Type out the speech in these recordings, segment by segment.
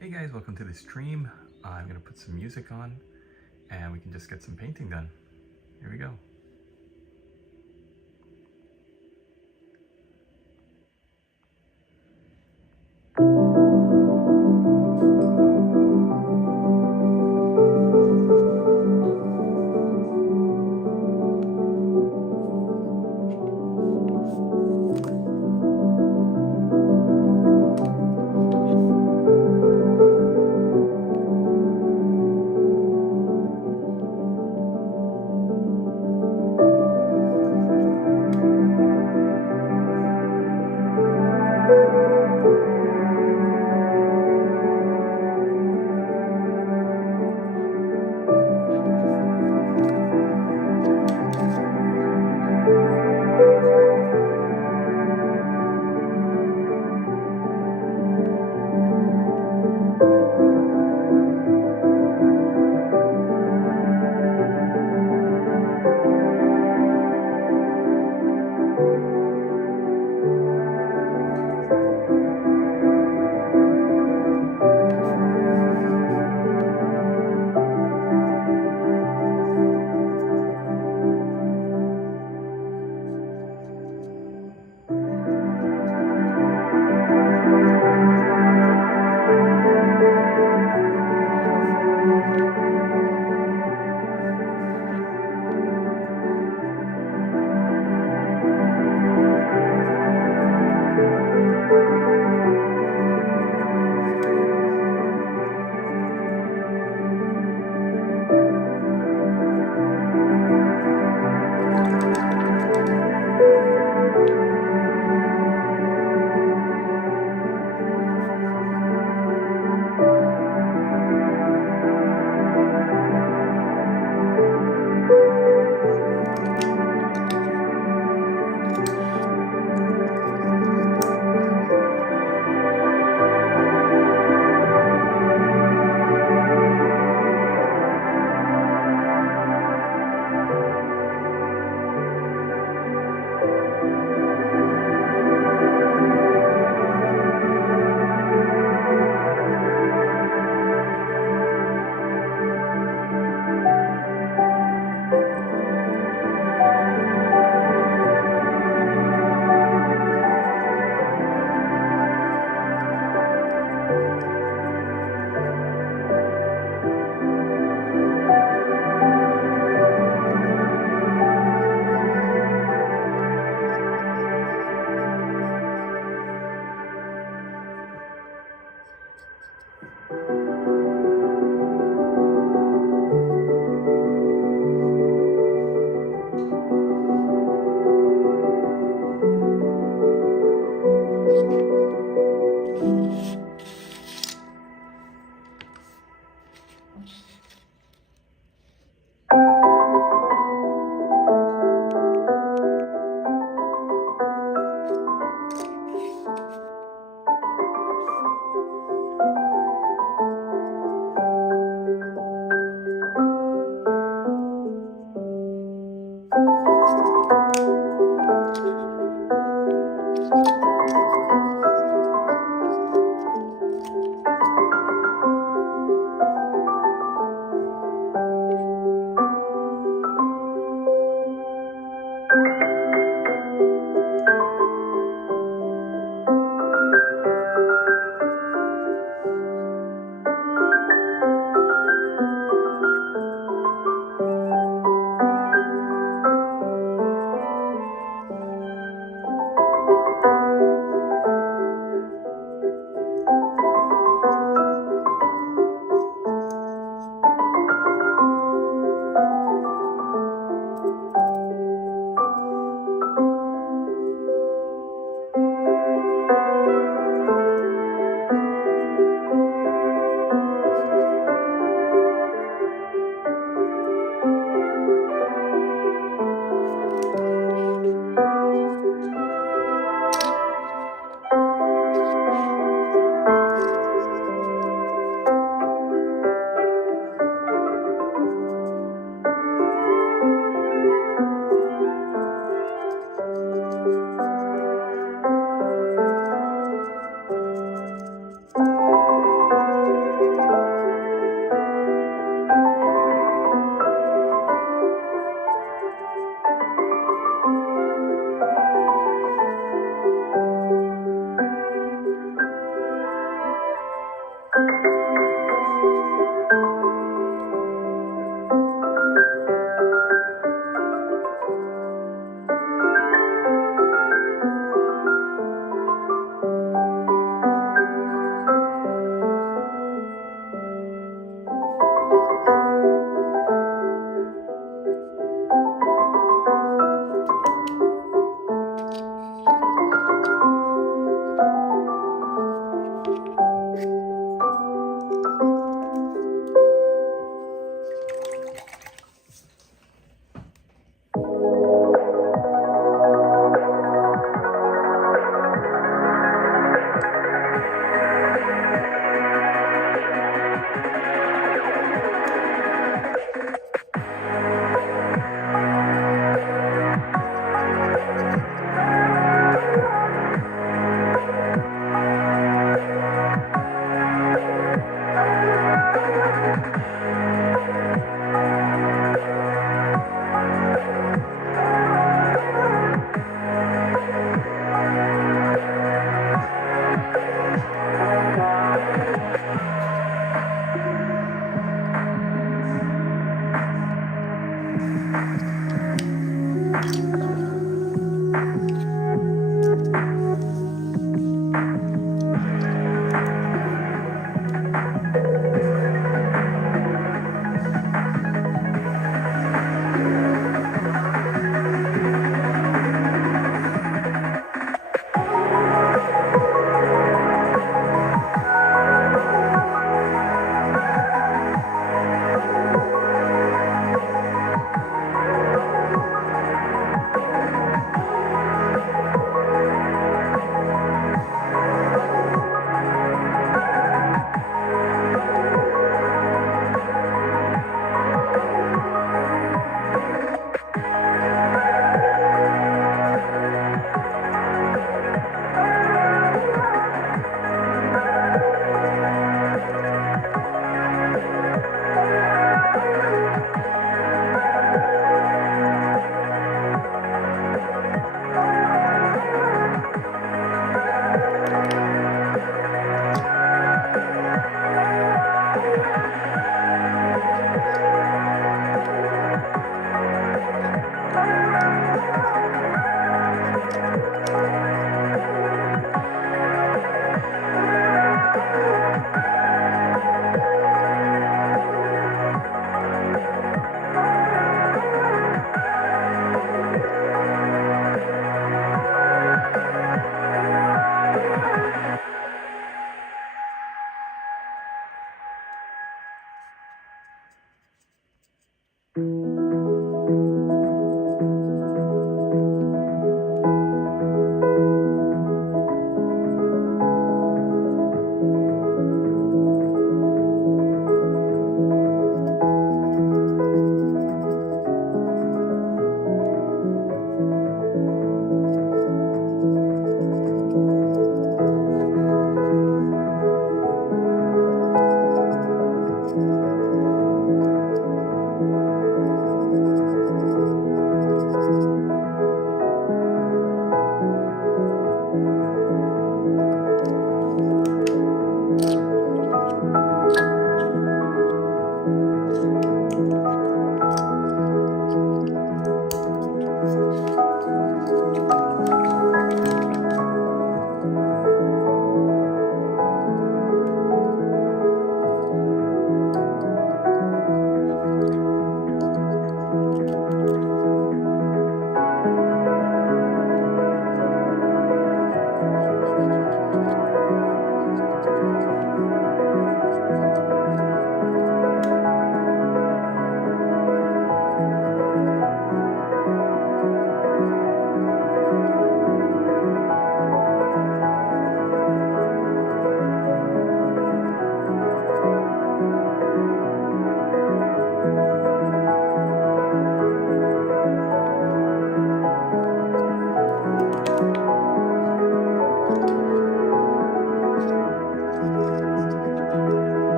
Hey guys, welcome to the stream. I'm gonna put some music on and we can just get some painting done. Here we go.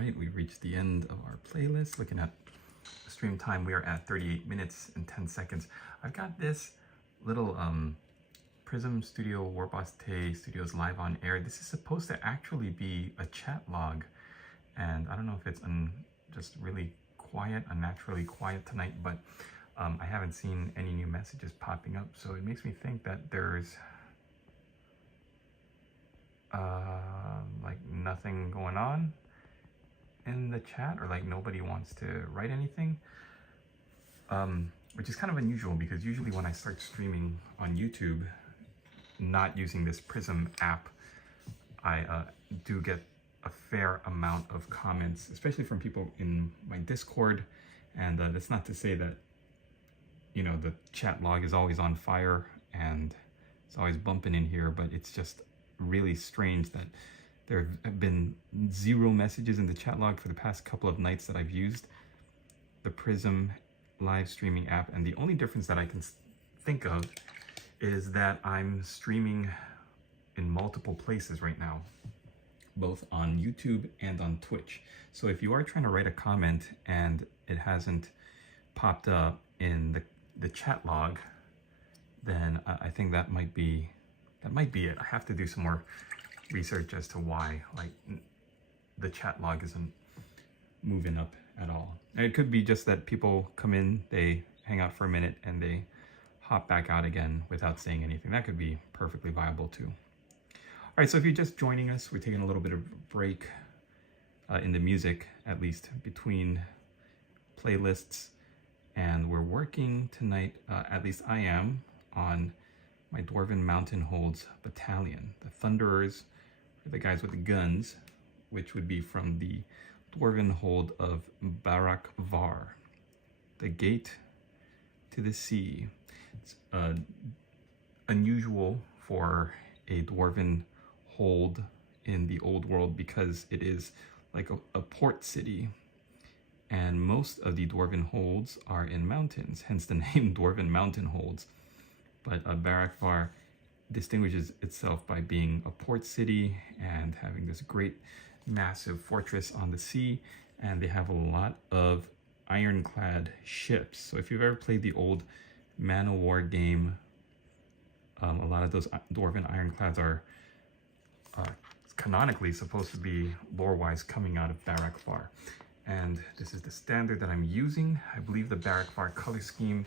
right, we've reached the end of our playlist. Looking at stream time, we are at 38 minutes and 10 seconds. I've got this little Prism Studio WarbossTae Studios live on air. This is supposed to actually be a chat log, and I don't know if it's just really quiet, unnaturally quiet tonight, but I haven't seen any new messages popping up, so it makes me think that there's like nothing going on in the chat, or like nobody wants to write anything, which is kind of unusual because usually when I start streaming on YouTube, not using this Prism app, I do get a fair amount of comments, especially from people in my Discord. And that's not to say that, you know, the chat log is always on fire and it's always bumping in here, but it's just really strange that there have been 0 messages in the chat log for the past couple of nights that I've used the Prism live streaming app. And the only difference that I can think of is that I'm streaming in multiple places right now, both on YouTube and on Twitch. So if you are trying to write a comment and it hasn't popped up in the chat log, then I think that might be it. I have to do some more research as to why like the chat log isn't moving up at all. And it could be just that people come in, they hang out for a minute, and they hop back out again without saying anything. That could be perfectly viable too. All right, so if you're just joining us, we're taking a little bit of a break in the music, at least between playlists, and we're working tonight, at least I am, on my Dwarven Mountain Holds battalion. The Thunderers are the guys with the guns, which would be from the Dwarven Hold of Barak Var, the gate to the sea. It's unusual for a Dwarven hold in the old world because it is like a port city, and most of the Dwarven holds are in mountains, hence the name Dwarven Mountain Holds. But Barak Var distinguishes itself by being a port city and having this great massive fortress on the sea, and they have a lot of ironclad ships. So if you've ever played the old Man o' War game, a lot of those Dwarven ironclads are canonically supposed to be lore-wise coming out of Barak Var. And this is the standard that I'm using. I believe the Barak Var color scheme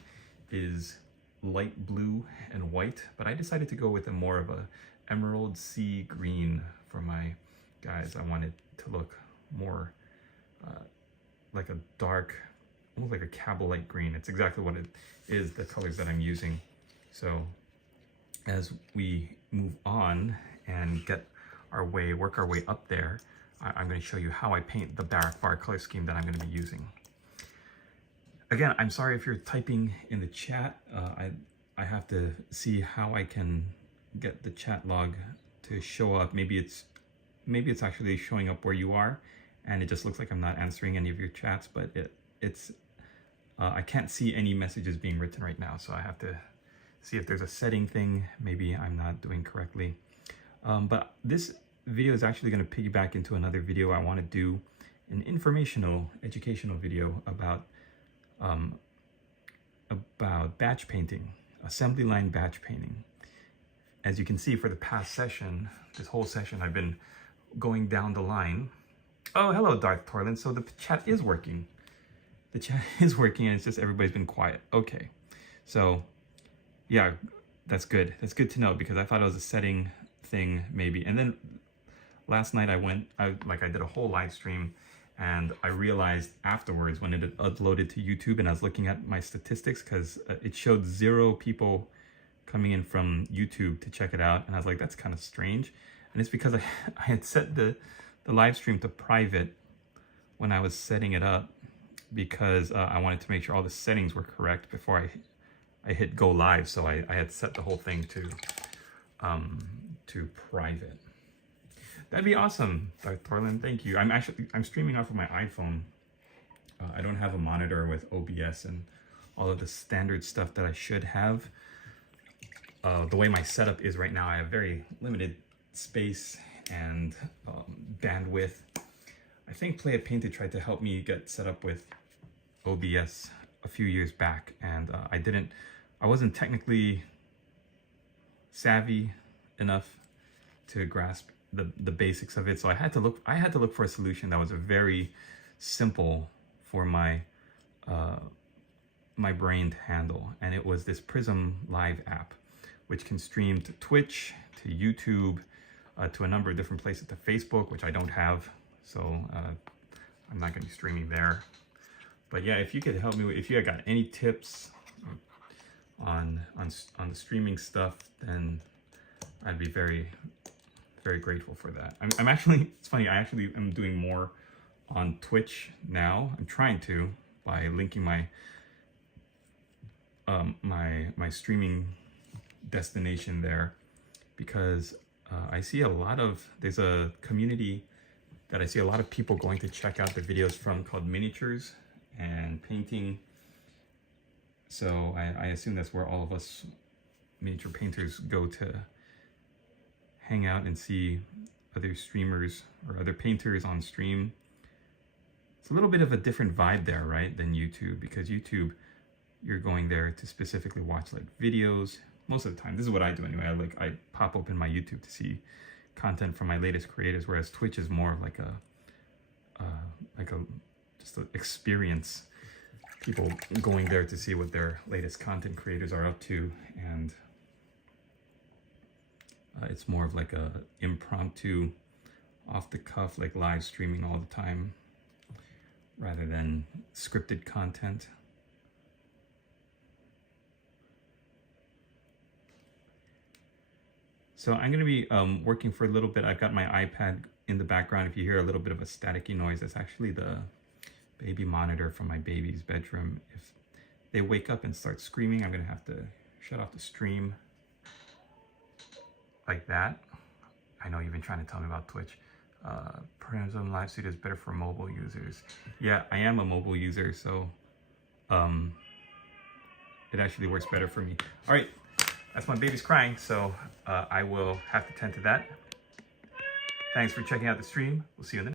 is light blue and white, but I decided to go with a more of a emerald sea green for my guys. I wanted to look more like a dark, almost like a Cabal-like green. It's exactly what it is, the colors that I'm using. So as we move on and work our way up there, I'm going to show you how I paint the Barak Var color scheme that I'm going to be using. Again, I'm sorry if you're typing in the chat. I have to see how I can get the chat log to show up. Maybe it's actually showing up where you are, and it just looks like I'm not answering any of your chats, but I can't see any messages being written right now, so I have to see if there's a setting thing maybe I'm not doing correctly. But this video is actually going to piggyback into another video. I want to do an informational, educational video about batch painting, assembly line batch painting. As you can see, for the past session, this whole session, I've been going down the line. Oh, hello, Darth Torlin. So the chat is working. The chat is working, and it's just everybody's been quiet. Okay, so yeah, that's good. That's good to know, because I thought it was a setting thing maybe. And then last night I did a whole live stream, and I realized afterwards when it had uploaded to YouTube and I was looking at my statistics, because it showed 0 people coming in from YouTube to check it out, and I was like, that's kind of strange. And it's because I had set the live stream to private when I was setting it up, because I wanted to make sure all the settings were correct before I hit go live. So I had set the whole thing to private. That'd be awesome, Darth Torlin. Thank you. I'm streaming off of my iPhone. I don't have a monitor with OBS and all of the standard stuff that I should have. The way my setup is right now, I have very limited space and bandwidth. I I think Play It Painted tried to help me get set up with OBS a few years back, and I wasn't technically savvy enough to grasp the basics of it, so I had to look for a solution that was very simple for my my brain to handle, and it was this Prism Live app, which can stream to Twitch, to YouTube, to a number of different places, to Facebook, which I don't have, so I'm not going to be streaming there. But yeah, if you could help me, if you got any tips on the streaming stuff, then I'd be very, very grateful for that. I'm actually, it's funny, I actually am doing more on Twitch now. I'm trying to, by linking my my streaming destination there, because I see there's a community that I see a lot of people going to check out the videos from, called Miniatures and Painting. So I assume that's where all of us miniature painters go to hang out and see other streamers or other painters on stream. It's a little bit of a different vibe there, right, than YouTube, because YouTube, you're going there to specifically watch like videos most of the time. This is what I do anyway. I pop open my YouTube to see content from my latest creators, whereas Twitch is more of like a just an experience. People going there to see what their latest content creators are up to, and it's more of like a impromptu, off the cuff, like live streaming all the time, rather than scripted content. So I'm going to be working for a little bit. I've got my iPad in the background. If you hear a little bit of a staticky noise, that's actually the baby monitor from my baby's bedroom. If they wake up and start screaming, I'm going to have to shut off the stream like that. I know you've been trying to tell me about Twitch. Prism Live Studio is better for mobile users. Yeah, I am a mobile user, so it actually works better for me. All right. That's my baby's crying, so I will have to tend to that. Thanks for checking out the stream. We'll see you in the next.